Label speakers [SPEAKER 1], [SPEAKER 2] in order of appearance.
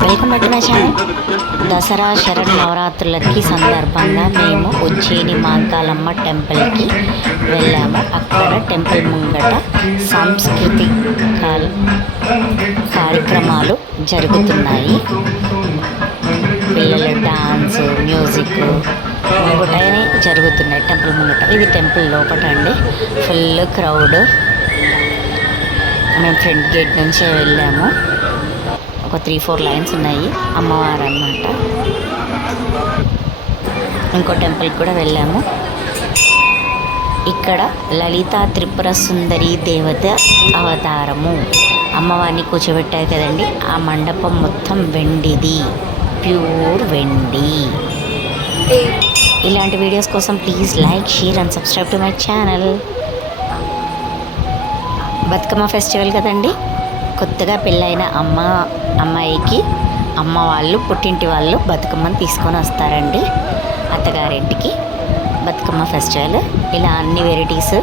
[SPEAKER 1] Welcome to my channel Dasara Sharan నవరాత్రులకి సందర్భంగా మేము ఉజ్జయిని మాంకాలమ్మ టెంపుల్కి వెళ్ళాము. అక్కడ టెంపుల్ ముంగట సాంస్కృతిక కార్యక్రమాలు జరుగుతున్నాయి. పిల్లల డాన్స్ మ్యూజిక్ ముంగటనే జరుగుతున్నాయి టెంపుల్ ముంగట. ఇది టెంపుల్ లోపట అండి. Full crowd. మేము ఫ్రంట్ గేట్ నుంచే వెళ్ళాము. ఒక త్రీ ఫోర్ లైన్స్ ఉన్నాయి అమ్మవారు అన్నమాట ఇంకో టెంపుల్కి కూడా వెళ్ళాము. ఇక్కడ లలిత త్రిపుర సుందరి దేవత అవతారము. అమ్మవారిని కూర్చోబెట్టారు కదండి. ఆ మండపం మొత్తం వెండిది. ప్యూర్ వెండి. ఇలాంటి వీడియోస్ కోసం please like share and subscribe to my channel. Bathukamma festival కదండి. కొత్తగా పెళ్ళైన అమ్మ అమ్మాయికి అమ్మ వాళ్ళు పుట్టింటి వాళ్ళు బతుకమ్మని తీసుకొని వస్తారండి. అత్తగారింటికి బతుకమ్మ ఫెస్టివల్ ఇలా అన్ని వెరైటీస్